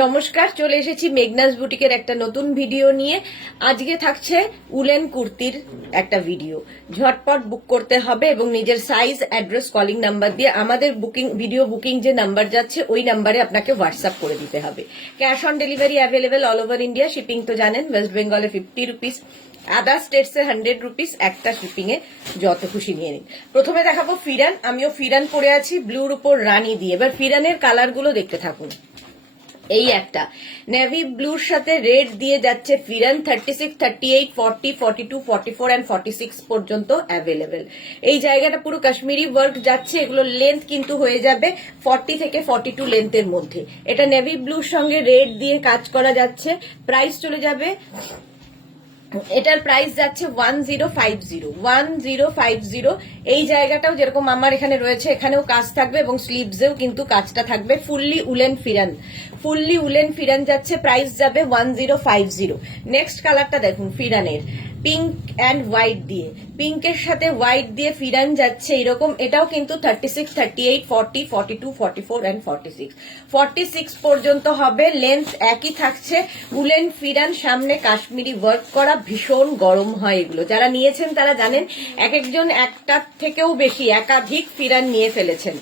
নমস্কার, চলে এসেছি মেঘনাস বুটিকের একটা নতুন ভিডিও নিয়ে। আজকে থাকছে উলেন কুর্তির একটা ভিডিও। ঝটপট বুক করতে হবে এবং নিজের সাইজ, অ্যাড্রেস, কলিং নাম্বার দিয়ে আমাদের ভিডিও বুকিং যে নাম্বার যাচ্ছে ওই নাম্বারে আপনাকে হোয়াটসঅ্যাপ করে দিতে হবে। Cash on delivery available all over India. Shipping তো জানেন, ওয়েস্ট বেঙ্গলে 50 রুপিস, আদার স্টেটসে 100 রুপিস। একটা শিপিং এ যত খুশি নিয়ে নিন। প্রথমে দেখাবো ফিরান। আমিও ফিরান পরে আছি ব্লুর উপর রানী দিয়ে। এবার ফিরানের কালার গুলো দেখতে থাকুন। এই একটা নেভি ব্লুর সাথে রেড দিয়ে যাচ্ছে ফিরান। 36, 38, 40, 42, 44 এন্ড 46 পর্যন্ত অ্যাভেলেবেল। এই জায়গাটা পুরো কাশ্মীরি ওয়ার্ক যাচ্ছে। এগুলো লেন্থ কিন্তু হয়ে যাবে 40 থেকে 42 লেন্থের মধ্যে। এটা নেভি ব্লুর সঙ্গে রেড দিয়ে কাজ করা যাচ্ছে। প্রাইস চলে যাবে, এটার প্রাইস যাচ্ছে 1050। এই জায়গাটাও যেরকম আমার এখানে রয়েছে, এখানেও কাজ থাকবে এবং স্লিভসেও কিন্তু কাজটা থাকবে। ফুললি উলেন ফিরান যাচ্ছে। প্রাইস যাবে 1050। নেক্সট কালারটা দেখুন ফিরানের, পিঙ্ক অ্যান্ড হোয়াইট দিয়ে, পিঙ্কের সাথে হোয়াইট দিয়ে ফিরান যাচ্ছে এরকম। এটাও কিন্তু 36, 38, 40, 42, 44 এন্ড 46, 46 পর্যন্ত হবে। লেন্থ একই থাকছে। উলেন ফিরান, সামনে কাশ্মীরি ওয়ার্ক করা, ভীষণ গরম হয় এগুলো। যারা নিয়েছেন তারা জানেন, এক একজন একটার থেকেও বেশি একাধিক ফিরান নিয়ে ফেলেছেন।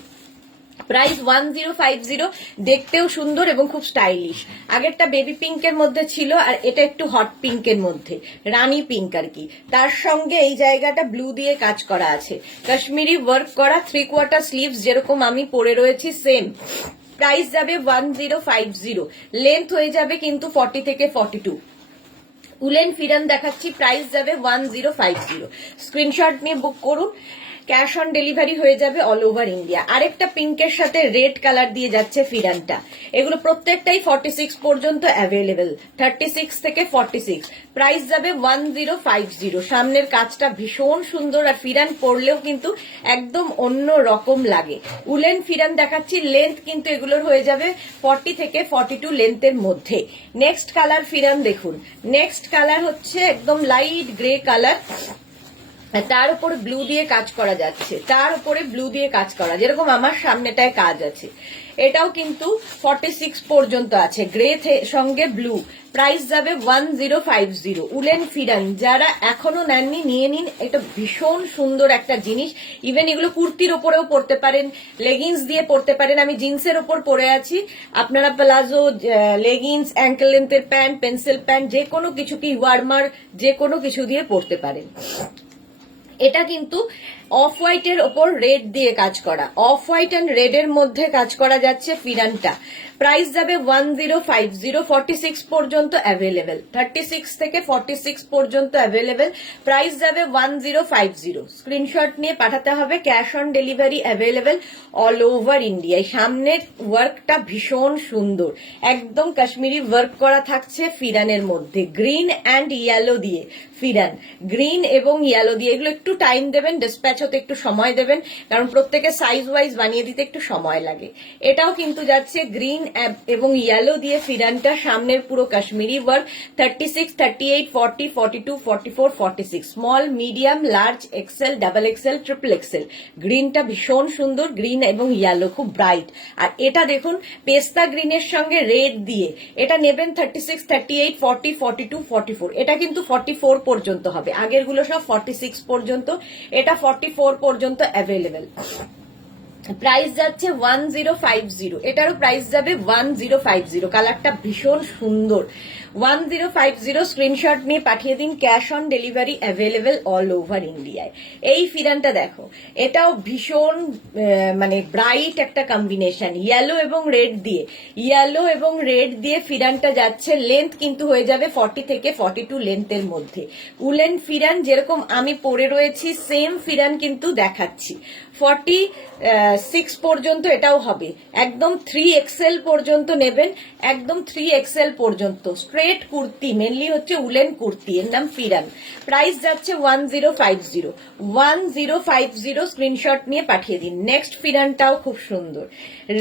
প্রাইস 1050। দেখতেও সুন্দর এবং খুব স্টাইলিশ। আগেরটা বেবি পিঙ্কের মধ্যে ছিল আর এটা একটু হট পিঙ্কের মধ্যে, রানী পিঙ্ক আর কি। তার সঙ্গে এই জায়গাটা ব্লু দিয়ে কাজ করা আছে, কাশ্মীরি ওয়ার্ক করা। 3/4 স্লিভস যেরকম আমি পরে রয়েছি সেম। প্রাইস যাবে 1050। লেন্থ হয়ে যাবে কিন্তু 40 থেকে 42। উলেন ফিরান দেখাচ্ছি। প্রাইস যাবে 1050। স্ক্রিনশট নিয়ে বুক করুন। ক্যাশ অন ডেলিভারি হয়ে যাবে অল ওভার ইন্ডিয়া। আরেকটা পিঙ্কের সাথে রেড কালার দিয়ে যাচ্ছে ফিরানটা। এগুলো প্রত্যেকটাই 46 পর্যন্ত অ্যাভেলেবেল। 36 থেকে 46। প্রাইস যাবে 1050। সামনের কাজটা ভীষণ সুন্দর আর ফিরান পরলেও কিন্তু একদম অন্য রকম লাগে। উলেন ফিরান দেখাচ্ছি। লেন্থ কিন্তু এগুলোর হয়ে যাবে 40 থেকে 42 লেন্থের মধ্যে। নেক্সট কালার ফিরান দেখুন। নেক্সট কালার হচ্ছে একদম লাইট গ্রে কালার। তার উপরে ব্লু দিয়ে কাজ করা যাচ্ছে, তার উপরে ব্লু দিয়ে কাজ করা, যেরকম আমার সামনেটায় কাজ আছে। এটাও কিন্তু 46 পর্যন্ত আছে, গ্রে সঙ্গে ব্লু। প্রাইস যাবে 1050। উলেন ফিরান যারা এখনো নেননি নিয়ে নিন। এটা ভীষণ সুন্দর একটা জিনিস। ইভেন এগুলো কুর্তির ওপরেও পরতে পারেন, লেগিংস দিয়ে পরতে পারেন। আমি জিন্সের ওপর পরে আছি, আপনারা প্লাজো, লেগিংস, অ্যাঙ্কেল লেন্থের প্যান্ট, পেন্সিল প্যান্ট, যে কোনো কিছু, কি ওয়ার্মার, যে কোনো কিছু দিয়ে পরতে পারেন। এটা কিন্তু অফ হোয়াইট এর ওপর রেড দিয়ে কাজ করা, অফ হোয়াইট এন্ড রেড এর মধ্যে কাজ করা যাচ্ছে ফিরানটা। প্রাইস যাবে 1050। 46 পর্যন্ত অ্যাভেলেবেল, 36 থেকে 46 পর্যন্ত অ্যাভেলেবেল। প্রাইস যাবে 1050। স্ক্রিনশট নিয়ে পাঠাতে হবে। Cash on delivery available all over ইন্ডিয়ায়। সামনের ওয়ার্কটা ভীষণ সুন্দর, একদম কাশ্মীরি ওয়ার্ক করা থাকছে ফিরানের মধ্যে। গ্রিন অ্যান্ড ইয়েলো দিয়ে ফিরান, গ্রিন এবং ইয়েলো দিয়ে। এগুলো একটু টাইম দেবেন, ডিসপ্যাচ হতে একটু সময় দেবেন, কারণ প্রত্যেকে সাইজ ওয়াইজ বানিয়ে দিতে একটু সময় লাগে। এটাও কিন্তু যাচ্ছে গ্রিন এবং ইয়েলো দিয়ে ফিরানটা। সামনের পুরো Kashmiri work. 36, 38, 40, 42, 44, 46, small, medium, large, XL, double XL, triple XL. গ্রিনটা ভীষণ সুন্দর, গ্রিন এবং ইয়েলো খুব ব্রাইট। আর এটা দেখুন পেস্তা গ্রিনের সঙ্গে রেড দিয়ে। এটা নেবেন 36, 38, 40, 42, 44। এটা কিন্তু 44 পর্যন্ত হবে, আগের গুলো সব 46 পর্যন্ত, এটা 44 পর্যন্ত অ্যাভেলেবেল। প্রাইস যাচ্ছে 1050। এটারও প্রাইস যাবে 1050। কালারটা ভীষণ সুন্দর। 1050 স্ক্রিনশট নিয়ে পাঠিয়ে দিন। Cash on delivery available all over ইন্ডিয়ায়। এই ফিরানটা দেখো, এটাও ভীষণ মানে ব্রাইট একটা কম্বিনেশন, ইয়েলো এবং রেড দিয়ে। ইয়েলো এবং রেড দিয়ে ফিরানটা যাচ্ছে। লেন্থ কিন্তু হয়ে যাবে 40 থেকে 42 লেন্থের মধ্যে। উলেন ফিরান যেরকম আমি পরে রয়েছি সেম ফিরান কিন্তু দেখাচ্ছি। 46 পর্যন্ত এটাও হবে। একদম 3XL পর্যন্ত নেবেন, একদম 3XL পর্যন্ত। স্ট্রেট কুর্তি, মেনলি হচ্ছে উলেন কুর্তি, এর নাম ফিরান। প্রাইস যাচ্ছে 1050। 1050 স্ক্রিনশট নিয়ে পাঠিয়ে দিন। নেক্সট ফিরানটাও খুব সুন্দর,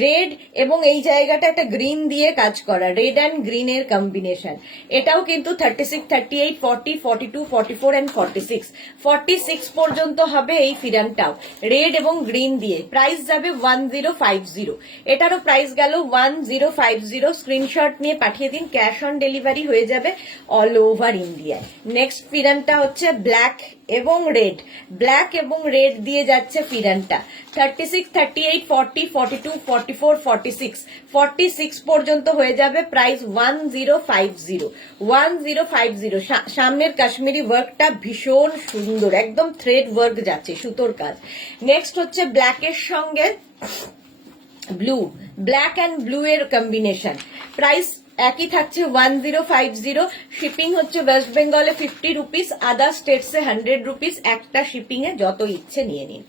রেড এবং এই জায়গাটা একটা গ্রিন দিয়ে কাজ করা, রেড অ্যান্ড গ্রিনের কম্বিনেশন। এটাও কিন্তু 36, 38, 40, 42, 44 এন্ড 46, 46 পর্যন্ত হবে এই ফিরানটাও, রেড এবং গ্রিন দিয়ে। প্রাইস প্রাইস যাবে 1050। এটারও প্রাইস গেল 1050। স্ক্রিনশট নিয়ে পাঠিয়ে দিন, ক্যাশ অন ডেলিভারি হয়ে যাবে অল ওভার ইন্ডিয়ায়। নেক্সট ফিরানটা হচ্ছে ব্ল্যাক এবং রেড, ব্ল্যাক এবং রেড দিয়ে যাচ্ছে ফিরানটা। 36, 38, 40, 42, 44, 46, 46 পর্যন্ত হয়ে যাবে। প্রাইস 1050, 1050। সামনের কাশ্মীরি ওয়ার্কটা ভীষণ সুন্দর, একদম থ্রেড ওয়ার্ক যাচ্ছে, সুতোর কাজ। নেক্সট হচ্ছে ব্ল্যাকের সঙ্গে ব্লু, ব্ল্যাক অ্যান্ড ব্লু এর কম্বিনেশন। প্রাইস একই থাকছে 1050। শিপিং হচ্ছে ওয়েস্ট বেঙ্গলে 50 রুপিস, আদার স্টেটসে 100 রুপিস। একটা শিপিং এ যত ইচ্ছে নিয়ে নিন।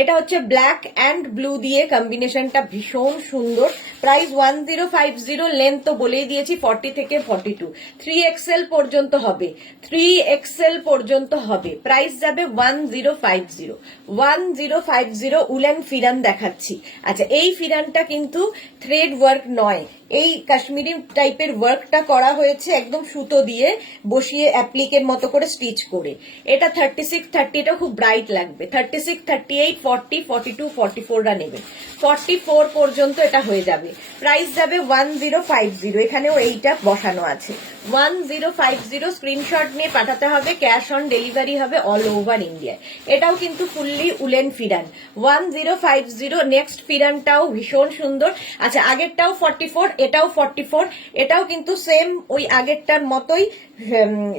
এটা হচ্ছে ব্ল্যাক অ্যান্ড ব্লু দিয়ে কম্বিনেশনটা ভীষণ সুন্দর। প্রাইস 1050। লেন্থ তো বলেই দিয়েছি 40 থেকে 42, 3XL পর্যন্ত হবে, 3XL পর্যন্ত হবে। প্রাইস যাবে 1050, 1050। উলেন ফিরান দেখাচ্ছি। আচ্ছা, এই ফিরানটা কিন্তু থ্রেড ওয়ার্ক নয়, এই কাশ্মীরি টাইপের ওয়ার্কটা করা হয়েছে একদম সুতো দিয়ে বসিয়ে অ্যাপ্লিকের মতো করে স্টিচ করে। এটা 36, 30, এটা খুব ব্রাইট লাগবে। 36, 38, 40, 42, 44 রা নেবে, 44 পর্যন্ত এটা হয়ে যাবে। প্রাইস যাবে 1050। এখানেও এইটা বসানো আছে 1050। স্ক্রিনশট নিয়ে পাঠাতে হবে, ক্যাশ অন ডেলিভারি হবে অল ওভার ইন্ডিয়ায়। এটাও কিন্তু ফুললি উলেন ফিরান, 1050। নেক্সট ফিরানটাও ভীষণ সুন্দর। আচ্ছা, আগেরটাও 44, এটাও 44, এটাও কিন্তু সেম ওই আগেরটার মতোই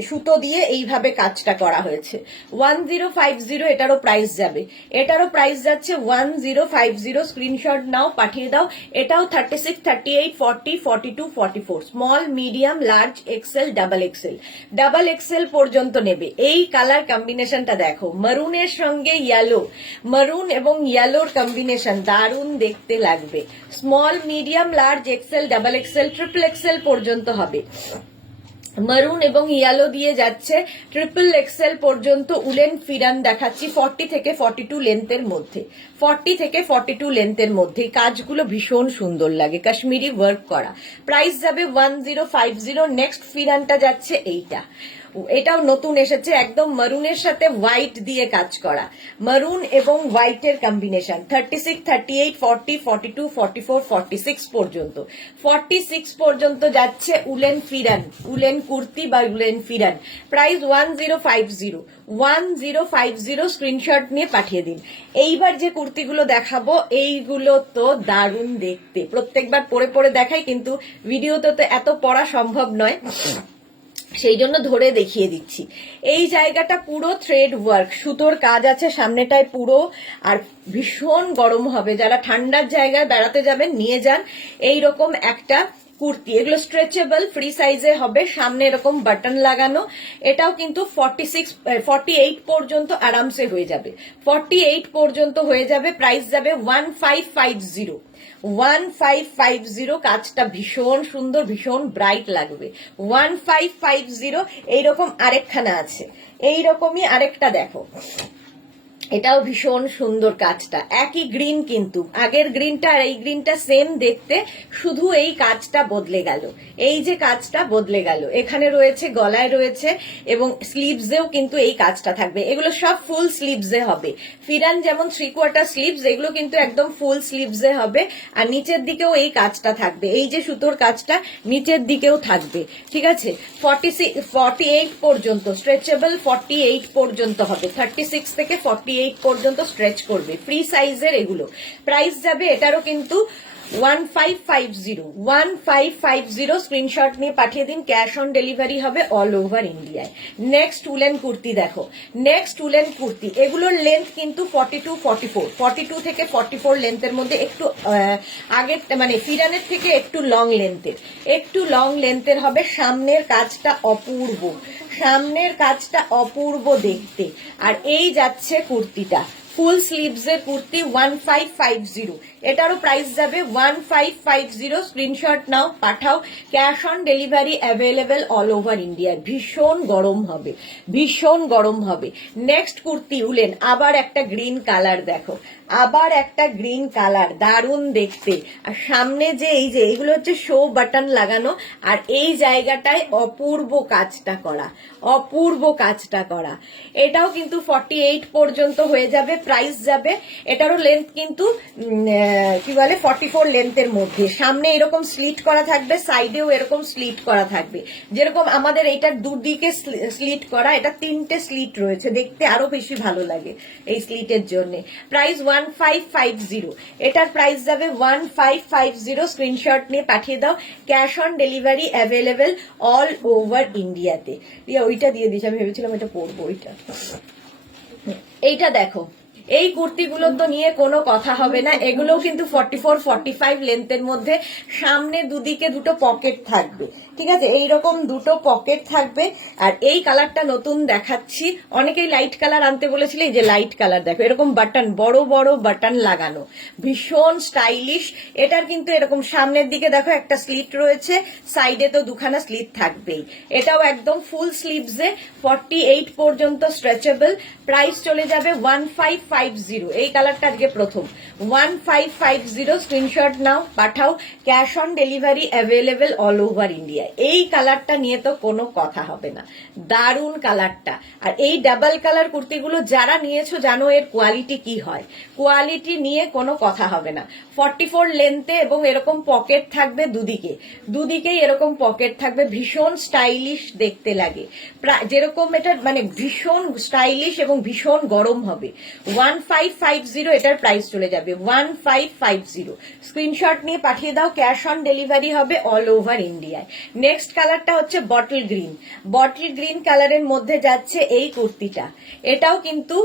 সুতো দিয়ে এইভাবে কাজটা করা হয়েছে। 1050 এটারও প্রাইস যাবে, এটারও প্রাইস যাচ্ছে 1050। স্ক্রিনশট নাও, পাঠিয়ে দাও। এটাও 36, 38, 40, 42, 44, small, medium, large, XL, double XL, double XL পর্যন্ত নেবে। এই কালার কম্বিনেশনটা দেখো, মারুনের সঙ্গে ইয়েলো, মারুন এবং ইয়েলোর কম্বিনেশন দারুণ দেখতে লাগবে। Small, medium, large, XL, double XL, triple XL পর্যন্ত হবে। মারুন এবং ইয়েলো দিয়ে যাচ্ছে ট্রিপল এক্সেল পর্যন্ত। উলেন ফিরান দেখাচ্ছি 40 থেকে 42 লেন্থের মধ্যে, 40 থেকে 42 লেন্থের মধ্যে। কাজগুলো ভীষণ সুন্দর লাগে, কাশ্মীরি ওয়ার্ক করা। প্রাইস যাবে 1050। নেক্সট ফিরানটা যাচ্ছে এইটা, এটাও নতুন এসেছে, একদম মারুনের সাথে হোয়াইট দিয়ে কাজ করা, মারুন এবং হোয়াইটের কম্বিনেশন। 36, 38, 40, 42, 44, 46 পর্যন্ত, 46 পর্যন্ত যাচ্ছে উলেন ফিরান, উলেন কুর্তি বা উলেন ফিরান। প্রাইস 1050, 1050। স্ক্রিনশট নিয়ে পাঠিয়ে দিন। এইবার যে কুর্তিগুলো দেখাবো এইগুলো তো দারুণ দেখতে, প্রত্যেকবার পরে পরে দেখাই, কিন্তু ভিডিওতে তো এত পড়া সম্ভব নয়, সেই জন্য ধরে দেখিয়ে দিচ্ছি। এই জায়গাটা পুরো থ্রেড ওয়ার্ক, সুতোর কাজ আছে সামনেটায় পুরো, আর ভীষণ গরম হবে। যারা ঠান্ডার জায়গায় বেড়াতে যাবেন নিয়ে যান এইরকম একটা কুর্তি। এগুলো স্ট্রেচেবল, ফ্রি সাইজে হবে, সামনে এরকম বাটন লাগানো। এটাও কিন্তু 46, 48 পর্যন্ত আরামসে হয়ে যাবে, 48 পর্যন্ত হয়ে যাবে। প্রাইস যাবে 1550, 1550। কাজটা ভীষণ সুন্দর, ভীষণ ব্রাইট লাগবে। 1550। এইরকম আরেকখানা আছে, এইরকমই আরেকটা দেখো, এটাও ভীষণ সুন্দর। কাজটা একই গ্রিন, কিন্তু আগের গ্রিনটা আর এই গ্রিনটা সেম দেখতে, শুধু এই কাজটা বদলে গেল, এই যে কাজটা বদলে গেল। এখানে রয়েছে, গলায় রয়েছে, এবং স্লিভসেও কিন্তু এই কাজটা থাকবে। এগুলো সব ফুল স্লিভসে হবে। ফিরান যেমন 3/4 স্লিভস, এগুলো কিন্তু একদম ফুল স্লিভসে হবে। আর নিচের দিকেও এই কাজটা থাকবে, এই যে সুতোর কাজটা নিচের দিকেও থাকবে। ঠিক আছে, 48 পর্যন্ত স্ট্রেচেবল, 48 পর্যন্ত হবে। 36 থেকে 48 পর্যন্ত স্ট্রেচ করবে, ফ্রি সাইজের এগুলো। প্রাইস যাবে এটারও কিন্তু 1550, 1550। স্ক্রিনশট নিয়ে পাঠিয়ে দিন, ক্যাশ অন ডেলিভারি হবে অল ওভার ইন্ডিয়ায়। নেক্সট উলেন কুর্তি দেখো, নেক্সট উলেন কুর্তি। এগুলোর লেন্থ কিন্তু 42, 44, 42 থেকে 44 লেন্থের মধ্যে, একটু আগের মানে ফিরানের থেকে একটু লং লেন্থের, একটু লং লেন্থের হবে। সামনের কাজটা অপূর্ব, সামনের কাজটা অপূর্ব দেখতে। আর এই যাচ্ছে কুর্তিটা, ফুল স্লিভসের কুর্তি 1550। এটারও প্রাইস যাবে 1550। Screenshot now, Pathao, cash on delivery available all over ইন্ডিয়ায়। ভীষণ গরম হবে, ভীষণ গরম হবে। নেক্সট কুর্তি উলেন, আবার একটা গ্রিন কালার দেখো, আবার একটা গ্রিন কালার, দারুণ দেখতে। আর সামনে যে এই যে এগুলো হচ্ছে শো বাটন লাগানো, আর এই জায়গাটায় অপূর্ব কাজটা করা, অপূর্ব কাজটা করা। এটাও কিন্তু 48 পর্যন্ত হয়ে যাবে। প্রাইস যাবে, এটারও লেন্থ কিন্তু কি বলে 44 লেন্থের মধ্যে। সামনে এরকম স্লিট করা থাকবে, সাইডেও এরকম স্লিট করা থাকবে, যেরকম আমাদের এইটার দুদিকে স্লিট করা, এটা 3টে স্লিট রয়েছে, দেখতে আরো বেশি ভালো লাগে এই স্লিটের জন্য। প্রাইস 1550, এটার প্রাইস যাবে 1550। স্ক্রিনশট নিয়ে পাঠিয়ে দাও, cash on delivery available all over ইন্ডিয়াতে। ওইটা দিয়ে দিস, আমি ভেবেছিলাম এটা পরবো। এইটা দেখো, এই কুর্তিগুলো তো নিয়ে কোনো কথা হবে না, এগুলোও কিন্তু 44-45 লেন্থের মধ্যে। সামনে দুদিকে দুটো পকেট থাকবে, ঠিক আছে, এইরকম দুটো পকেট থাকবে। আর এই কালারটা নতুন দেখাচ্ছি, অনেকেই লাইট কালার আনতে বলেছিল, এই যে লাইট কালার দেখো, এরকম বাটন, বড় বড় বাটন লাগানো, ভীষণ স্টাইলিশ। এটার কিন্তু এরকম সামনের দিকে দেখো একটা স্লিট রয়েছে, সাইডে তো দুখানা স্লিট থাকবেই। এটাও একদম ফুল স্লিভসে 48 পর্যন্ত স্ট্রেচেবল। প্রাইস চলে যাবে 1550। এই কালারটা আজকে প্রথম, 1550। Screenshot now, Pathao, cash on delivery available all over India. এই কালারটা নিয়ে তো কোনো কথা হবে না, দারুণ কালারটা। আর এই ডাবল কালার কুর্তিগুলো যারা নিয়েছো জানো এর কোয়ালিটি কি হয়, কোয়ালিটি নিয়ে কোনো কথা হবে না। 44 লেন্থে এবং এরকম পকেট থাকবে দুদিকে, দুদিকেই এরকম পকেট থাকবে, ভীষণ স্টাইলিশ দেখতে লাগে। যেরকম এটা মানে ভীষণ স্টাইলিশ এবং ভীষণ গরম হবে। 1550 এটার প্রাইস চলে যাবে, 1550। স্ক্রিনশট নিয়ে পাঠিয়ে দাও, ক্যাশ অন ডেলিভারি হবে অল ওভার ইন্ডিয়ায়। নেক্সট কালারটা হচ্ছে বটল গ্রিন। বটল গ্রিন কালারের মধ্যে যাচ্ছে এই কুর্তিটা, এটাও কিন্তু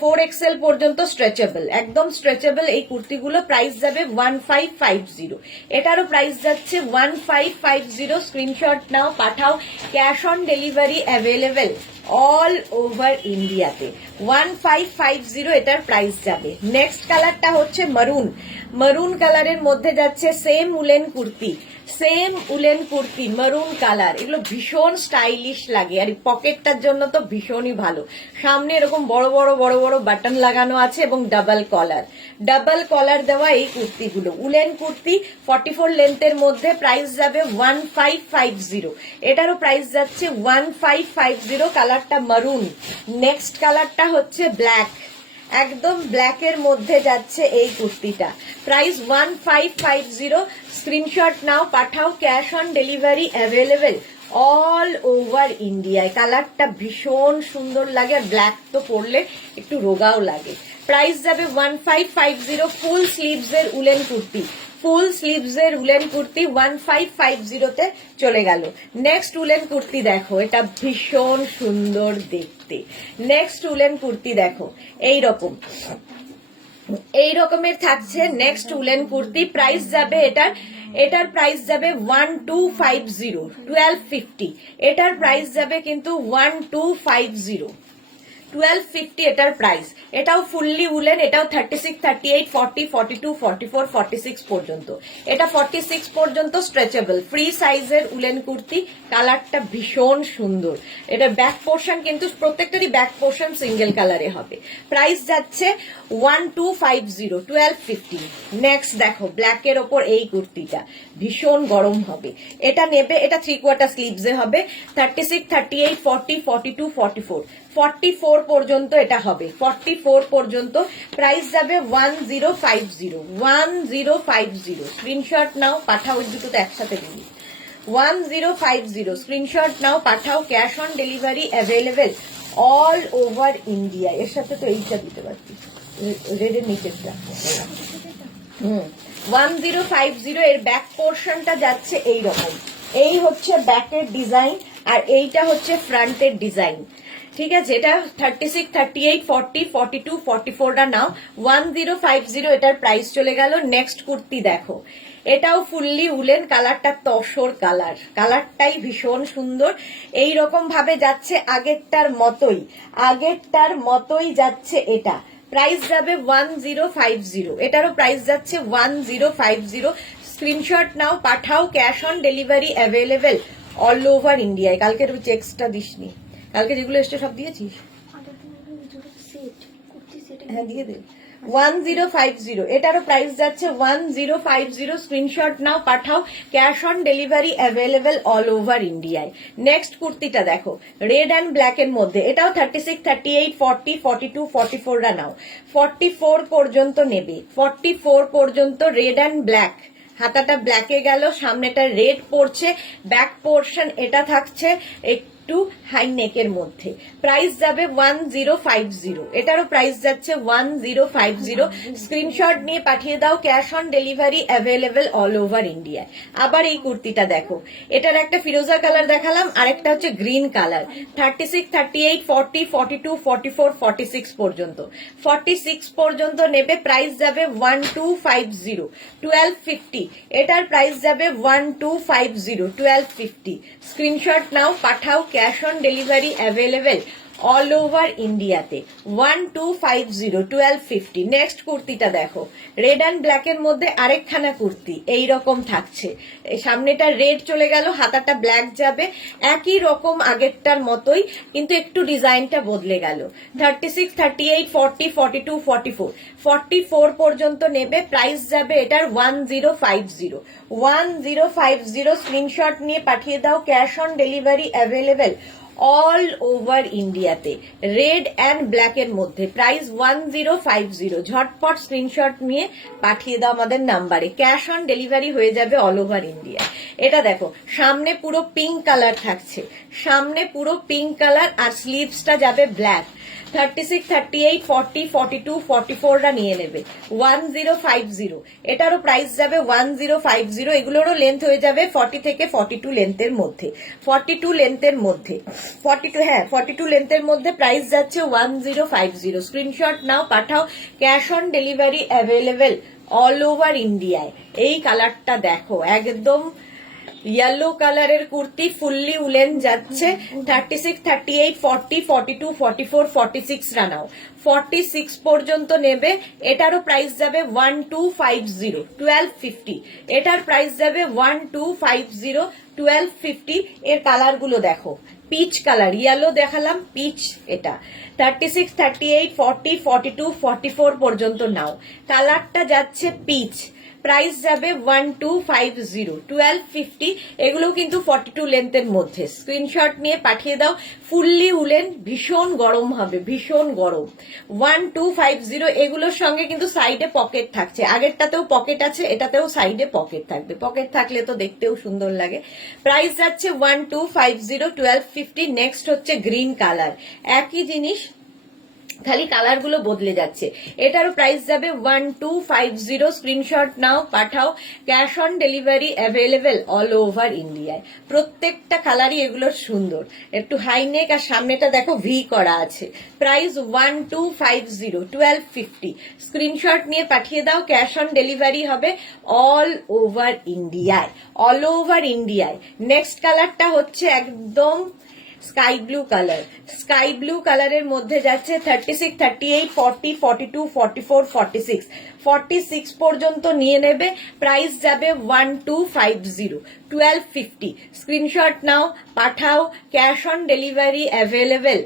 4XL পর্যন্ত স্ট্রেচেবল, একদম স্ট্রেচেবল এই কুর্তিগুলো। প্রাইস যাবে 1550, এটারও প্রাইস যাচ্ছে 1550। Screenshot now, Pathao, cash on delivery available all over ইন্ডিয়াতে। 1550 এটার প্রাইস যাবে। নেক্সট কালারটা হচ্ছে মারুন। মারুন কালারের মধ্যে যাচ্ছে same woollen kurti, same woollen kurti, মারুন কালার। এগুলো ভীষণ স্টাইলিশ লাগে, আর পকেটটার জন্য তো ভীষণই ভালো। সামনে এরকম বড় বড় বড় বড় বাটন লাগানো আছে এবং ডাবল কলার দেওয়া এই কুর্তিগুলো। উলেন কুর্তি 44 লেন্থের মধ্যে। প্রাইস যাবে 1550, এটারও প্রাইস যাচ্ছে 1550। কালারটা মারুন। নেক্সট কালারটা হচ্ছে ব্ল্যাক, একদম ব্ল্যাকের মধ্যে যাচ্ছে এই কুর্তিটা। Price 1550। Screenshot now, Pathao, cash on delivery available all over ইন্ডিয়ায়। কালারটা ভীষণ সুন্দর লাগে, আর ব্ল্যাক তো পরলে একটু রোগাও লাগে। প্রাইস যাবে 1550। ফুল স্লিভসের উলেন কুর্তি, ফুল স্লিভসের উলেন কুর্তি 1550 চলে গেল। নেক্সট উলেন কুর্তি দেখো, এটা ভীষণ সুন্দর দেখতে। নেক্সট উলেন কুর্তি দেখো, এই রকমের থাকছে নেক্সট উলেন কুর্তি। প্রাইস যাবে এটার প্রাইস যাবে 1250, 1250। এটার প্রাইস যাবে কিন্তু 1250, 1250 এটার প্রাইস। এটাও ফুললি উলেন, এটাও 36, 38, 40, 42, 44, 46 পর্যন্ত। এটা 46 পর্যন্ত স্ট্রেচেবল, ফ্রি সাইজের উলেন কুর্তি। কালারটা ভীষণ সুন্দর। এটার ব্যাক পোর্শন কিন্তু প্রত্যেকটারই ব্যাক পোর্শন সিঙ্গেল কালারে হবে। প্রাইস যাচ্ছে 1250, 1250। নেক্সট দেখো, ব্ল্যাকের ওপর এই কুর্তিটা ভীষণ গরম হবে। এটা নেবে, এটা 3/4 স্লিভসে হবে। 36, 38, 40, 42, 44, 44 পর্যন্ত এটা হবে, 44 পর্যন্ত। প্রাইস যাবে 1050, 1050। স্ক্রিনশট নাও, পাঠাও, ওই দুটো তো একসাথে দিবি। 1050 screenshot now, Pathao, cash on delivery available all over India. এর সাথে তো এইটা দিতে পারছি, রেডের নিচেরটা। 1050। এর ব্যাক পোর্শনটা যাচ্ছে এই রকম, এই হচ্ছে ব্যাকের ডিজাইন, আর এইটা হচ্ছে ফ্রন্টের ডিজাইন। ঠিক আছে, এটা 36, 38, 40, 42, 44টা নাও। 1050 এটার প্রাইস চলে গেল। নেক্সট কুর্তি দেখো, এটাও ফুললি উলেন, কালারটা তসর কালার, কালারটাই ভীষণ সুন্দর। এই রকম ভাবে যাচ্ছে আগেরটার মতোই যাচ্ছে এটা। প্রাইস যাবে 1050, এটারও প্রাইস যাচ্ছে 1050। Screenshot now, Pathao, cash on delivery available all over ইন্ডিয়ায়। কালকের চেক্সটা দিসনি, কালকে যেগুলো এসছে সব দিয়েছিস? হ্যাঁ দিয়ে দে, 1050, এটারও প্রাইস যাচ্ছে 1050। Screenshot now, Pathao, cash on delivery available all over ইন্ডিয়ায়। নেক্সট কুর্তিটা দেখো, রেড অ্যান্ড ব্ল্যাক এর মধ্যে, এটাও 36, 38, 40, 42, 44 রা নাও। 44 পর্যন্ত নেবে, 44 পর্যন্ত রেড অ্যান্ড ব্ল্যাক। হাতাটা ব্ল্যাকে গেল, সামনেটা রেড পড়ছে, ব্যাক পোর্শন এটা থাকছে একটু হাই নেকের মধ্যে। প্রাইস যাবে 1050, এটারও প্রাইস যাচ্ছে 1050। স্ক্রিনশট নিয়ে পাঠিয়ে দাও, cash on delivery available all over ইন্ডিয়ায়। আবার এই কুর্তিটা দেখো, এটার একটা ফিরোজা কালার দেখালাম, আরেকটা হচ্ছে গ্রিন কালার। 36, 38, 40, 42, 44, 46 পর্যন্ত, 46 পর্যন্ত নেবে। প্রাইস যাবে 1250, 1250। এটার প্রাইস যাবে 1250, 1250। Screenshot now, Pathao, cash on delivery available all over ইন্ডিয়াতে। 1250, 1250। নেক্সট কুর্তিটা দেখো, রেড অ্যান্ড ব্ল্যাক এর মধ্যে আরেকখানা কুর্তি এইরকম থাকছে। সামনেটা রেড চলে গেল, হাতাটা ব্ল্যাক যাবে, একই রকম আগেরটার মতোই, কিন্তু একটু ডিজাইনটা বদলে গেল। 36, 38, 40, 42, 44, 44 পর্যন্ত নেবে। প্রাইস যাবে এটার 1050, 1050। স্ক্রিনশট নিয়ে পাঠিয়ে দাও, cash on delivery available all over ইন্ডিয়াতে। রেড অ্যান্ড ব্ল্যাক এর মধ্যে, প্রাইস 1050। ঝটপট স্ক্রিনশট নিয়ে পাঠিয়ে দাও আমাদের নাম্বারে, ক্যাশ অন ডেলিভারি হয়ে যাবে অল ওভার ইন্ডিয়া। এটা দেখো, সামনে পুরো পিঙ্ক কালার থাকছে, সামনে পুরো পিঙ্ক কালার, আর স্লিভসটা যাবে ব্ল্যাক। 36, 38, 40, 42, 44 রা নিয়ে নেবে। 1050, এটারও প্রাইস যাবে 1050। এগুলোরও লেন্থ হয়ে যাবে 40 থেকে 42 লেন্থের মধ্যে, 42 লেন্থের মধ্যে, 42 লেন্থের মধ্যে। প্রাইস যাচ্ছে 1050। Screenshot now, Pathao, cash on delivery available all over ইন্ডিয়ায়। এই কালারটা দেখো, একদম ইয়েলো কালারের কুর্তি, ফুললি উলেন যাচ্ছে। 36, 38, 40, 42, 44, 46 রা নাও। 46 পর্যন্ত নেবে। এটারও প্রাইস যাবে 1250, 1250। এটার প্রাইস যাবে 1250, 1250। এর কালার গুলো দেখো, পিচ কালার, ইয়েলো দেখালাম, পিচ এটা। 36, 38, 40, 42, 44 পর্যন্ত নাও। কালারটা যাচ্ছে পিচ। প্রাইস যাবে 1250, 1250। এগুলো কিন্তু 42 লেন্থের মধ্যে। স্ক্রিনশট নিয়ে পাঠিয়ে দাও। ফুললি উলেন, ভীষণ গরম হবে, ভীষণ গরম। 1250। এগুলোর সঙ্গে কিন্তু সাইডে পকেট থাকছে, আগেরটাতেও পকেট আছে, এটাতেও সাইডে পকেট থাকবে। পকেট থাকলে তো দেখতেও সুন্দর লাগে। প্রাইস যাচ্ছে 1250, 1250। নেক্সট হচ্ছে গ্রিন কালার, একই জিনিস, খালি কালার গুলো বদলে যাচ্ছে। এটারও প্রাইস যাবে 1250। Screenshot now, Pathao, cash on delivery available all over ইন্ডিয়ায়। প্রত্যেকটা কালারই এগুলোর সুন্দর, একটু হাই নেক, আর সামনেটা দেখো ভি করা আছে। প্রাইস 1250, 1250। স্ক্রিনশট নিয়ে পাঠিয়ে দাও, ক্যাশ অন ডেলিভারি হবে অল ওভার ইন্ডিয়ায়, অল ওভার ইন্ডিয়ায়। নেক্সট কালারটা হচ্ছে একদম sky blue colour, sky blue কালারের মধ্যে যাচ্ছে। 36, 38, 40, 42, 44, 46, 46 পর্যন্ত নিয়ে নেবে। প্রাইস যাবে 1250, 1250। Screenshot now, Pathao, cash on delivery available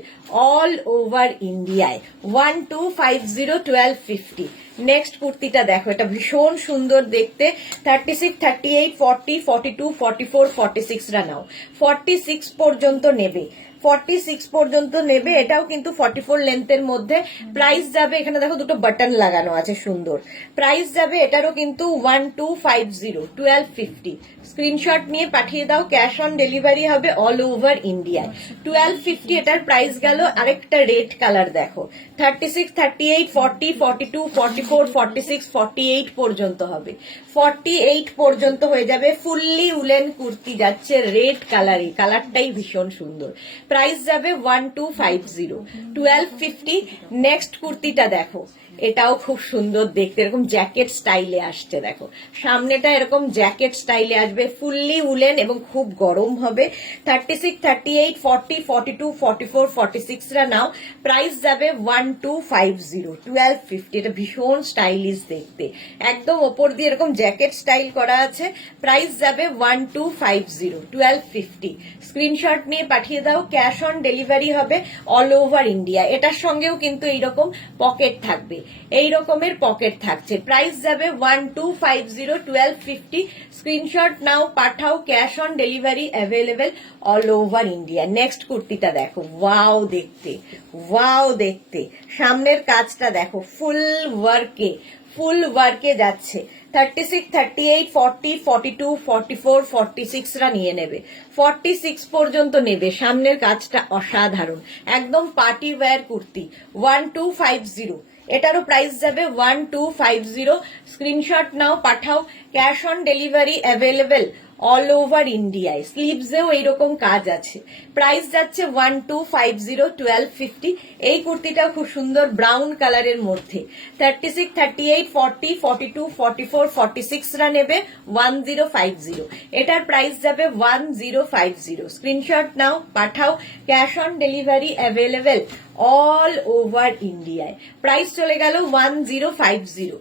all over ইন্ডিয়ায়। 1250, 1250। নেক্সট কুর্তিটা দেখো, এটা ভীষণ সুন্দর দেখতে। 36, 38, 40, 42, 44, 46 রা নাও। 46 পর্যন্ত নেবে, 46 পর্যন্ত নেবে। এটাও কিন্তু 44 লেন্থের মধ্যে। প্রাইস যাবে, এখানে দেখো দুটো বাটন লাগানো আছে, সুন্দর। প্রাইস যাবে এটারও কিন্তু 1250, 1250। স্ক্রিনশট নিয়ে পাঠিয়ে দাও, ক্যাশ অন ডেলিভারি হবে অল ওভার ইন্ডিয়ায়। 1250 এটার প্রাইস গেল। আরেকটা রেড কালার দেখো, 36, 38, 40, 42, 44, 46, 48 পর্যন্ত হবে, 48 পর্যন্ত হয়ে যাবে। ফুললি উলেন কুর্তি যাচ্ছে রেড কালারে, কালারটাই ভীষণ সুন্দর। প্রাইস যাবে 1250, 1250। নেক্সট কুর্তিটা দেখো, এটাও খুব সুন্দর দেখতে, এরকম জ্যাকেট স্টাইলে আসছে। দেখো সামনেটা এরকম জ্যাকেট স্টাইলে আসবে, ফুললি উলেন এবং খুব গরম হবে। 36, 38, 40, 42, 44, 46 রা নাও। প্রাইস যাবে 1250, 1250। এটা ভীষণ স্টাইলিশ দেখতে, একদম ওপর দিয়ে এরকম জ্যাকেট স্টাইল করা আছে। প্রাইস যাবে 1250, 1250। স্ক্রিনশট নিয়ে পাঠিয়ে দাও, ক্যাশ অন ডেলিভারি হবে অল ওভার ইন্ডিয়া। এটার সঙ্গেও কিন্তু এইরকম পকেট থাকবে, এই রকমের পকেট থাকছে। প্রাইস যাবে 1250 1250। Screenshot now, Pathao, cash on delivery available all over India. Next কুর্তিটা দেখো, ওয়াও দেখতে, ওয়াও দেখতে। সামনের কাজটা দেখো, ফুল ওয়ার্কে যাচ্ছে। 36, 38, 40, 42, 44, 46 রা নিয়ে নেবে, 46 পর্যন্ত নেবে। সামনের কাজটা অসাধারণ, একদম পার্টি ওয়্যার কুর্তি। 1250, এটারও প্রাইস যাবে 1250। Screenshot now, Pathao, cash on delivery available all over ইন্ডিয়ায়। স্লিভসেও এইরকম কাজ আছে। প্রাইস যাচ্ছে 1250 1250। এই কুর্তিটাও খুব সুন্দর, ব্রাউন কালারের মধ্যে। 36, 38, 40, 42, 44, 46 রা নেবে 1050। এটার প্রাইস যাবে 1050। Screenshot now, Pathao, cash on delivery available all over ইন্ডিয়ায়। প্রাইস চলে গেল 1050।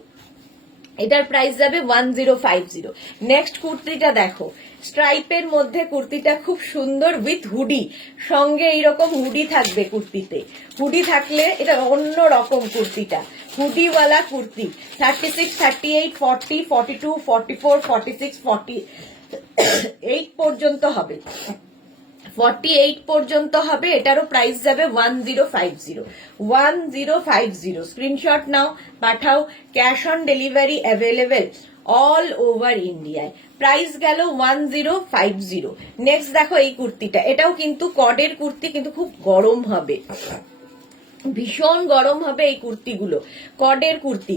এটার প্রাইস যাবে 1050। নেক্সট কুর্তিটা দেখো, স্ট্রাইপের মধ্যে কুর্তিটা খুব সুন্দর উইথ হুডি, সঙ্গে এইরকম হুডি থাকবে কুর্তিতে। হুডি থাকলে এটা অন্য রকম কুর্তিটা, হুডিওয়ালা কুর্তি। 36, 38, 40, 42, 44, 46, 48 পর্যন্ত হবে, 48 পর্যন্ত হবে। এটারও প্রাইস যাবে 1050 1050। Screenshot now, Pathao, cash on delivery available all over ইন্ডিয়ায়। প্রাইস গেল 1050। নেক্সট দেখো এই কুর্তিটা, এটাও কিন্তু কডের কুর্তি, কিন্তু খুব গরম হবে, ভীষণ গরম হবে এই কুর্তিগুলো। কডের কুর্তি,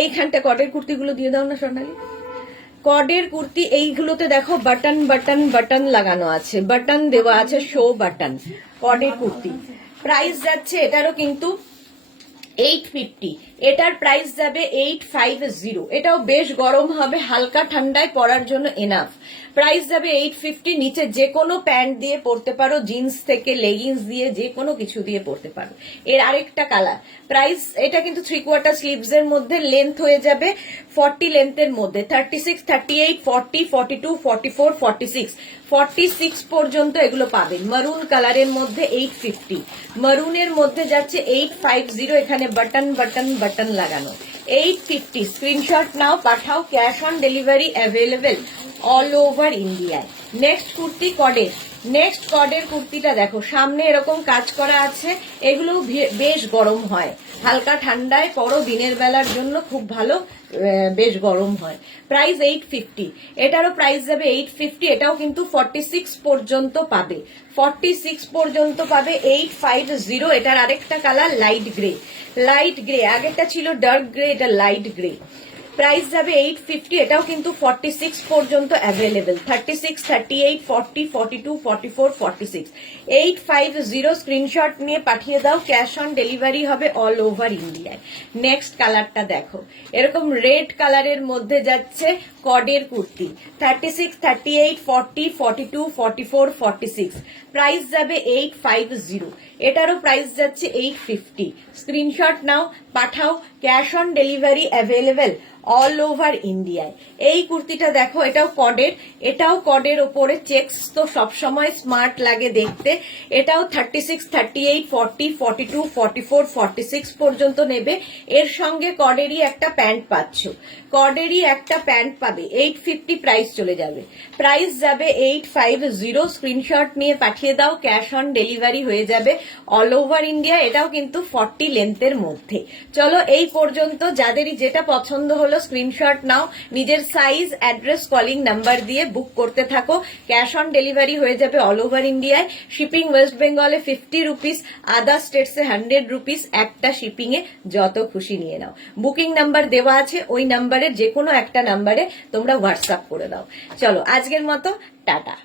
এইখানটা কডের কুর্তিগুলো দিয়ে দাও না সোনালি। কডের কুর্তি এইগুলোতে দেখো বাটন বাটন বাটন লাগানো আছে, বাটন দেওয়া আছে, শো বাটন। কডের কুর্তি প্রাইস যাচ্ছে এটারও কিন্তু 850। এটার প্রাইস যাবে 850। এটাও বেশ গরম হবে, হালকা ঠান্ডায় পরার জন্য এনাফ। প্রাইস যাবে 850। নিচে যে কোনো প্যান্ট দিয়ে পরতে পারো, জিন্স থেকে লেগিংস দিয়ে, যে কোনো কিছু দিয়ে পরতে পারো। এর আরেকটা কালার। প্রাইস, এটা কিন্তু 3/4 স্লিভস এর মধ্যে, লেন্থ হয়ে যাবে 40 লেন্থের মধ্যে। 36, 38, 40, 42, 44, 46, 46 পর্যন্ত এগুলো পাবেন। মারুন কালারের মধ্যে 850। মারুনের মধ্যে যাচ্ছে 850। এখানে বাটন বাটন বাটন লাগানো। 850। Screenshot now, Pathao, cash on delivery available all over ইন্ডিয়ায়। নেক্সট কুর্তি কডের। নেক্সট কডের কুর্তিটা দেখো, সামনে এরকম কাজ করা আছে। এগুলো বেশ গরম হয়, হালকা ঠান্ডায় পরো, দিনের বেলার জন্য খুব ভালো, বেশ গরম হয়। প্রাইস 850। এটারও প্রাইস যাবে 850। এটাও কিন্তু 46 পর্যন্ত পাবে, 46 পর্যন্ত পাবে। 850। এটার আরেকটা colour light grey, light grey. আগেরটা ছিল ডার্ক গ্রে, এটা লাইট গ্রে। প্রাইস যাবে 850। এটাও কিন্তু 46 পর্যন্ত অ্যাভেলেবেল। 36, 38, 40, 42, 44, 46, 850। স্ক্রিনশট নিয়ে পাঠিয়ে দাও, ক্যাশ অন ডেলিভারি হবে অল ওভার ইন্ডিয়ায়। নেক্সট কালারটা দেখো, এরকম রেড কালারের মধ্যে যাচ্ছে কডের কুর্তি। 36, 38, 40, 42, 44, 46। প্রাইস যাবে 850। এটারও প্রাইস যাচ্ছে 850। Screenshot now, Pathao, cash on delivery available all over ইন্ডিয়ায়। এই কুর্তিটা দেখো, এটাও কডের, এটাও কডের ওপরে চেক্স, তো সবসময় স্মার্ট লাগে দেখতে। এটাও 36, 38, 40, 42, 44, 46 পর্যন্ত নেবে। এর সঙ্গে কডেরই একটা প্যান্ট পাচ্ছ, কডেরই একটা প্যান্ট পাবে। 850 প্রাইস চলে যাবে, প্রাইস যাবে 850। স্ক্রিনশট নিয়ে পাঠিয়ে দাও, ক্যাশ অন ডেলিভারি হয়ে যাবে অল ওভার ইন্ডিয়া। এটাও কিন্তু 40 লেন্থের মধ্যে। চলো এই পর্যন্ত, যাদেরই যেটা পছন্দ হলো স্ক্রিনশট নাও, নিজের সাইজ, অ্যাড্রেস, কলিং নাম্বার দিয়ে বুক করতে থাকো। ক্যাশ অন ডেলিভারি হয়ে যাবে অল ওভার ইন্ডিয়ায়। শিপিং ওয়েস্ট বেঙ্গলে 50 রুপিস, আদার স্টেটসে 100 রুপিস। একটা শিপিং এ যত খুশি নিয়ে নাও। বুকিং নাম্বার দেওয়া আছে, ওই নাম্বারের যে কোনো একটা নাম্বারে তোমরা হোয়াটসঅ্যাপ করে দাও। চলো আজকের মতো টাটা।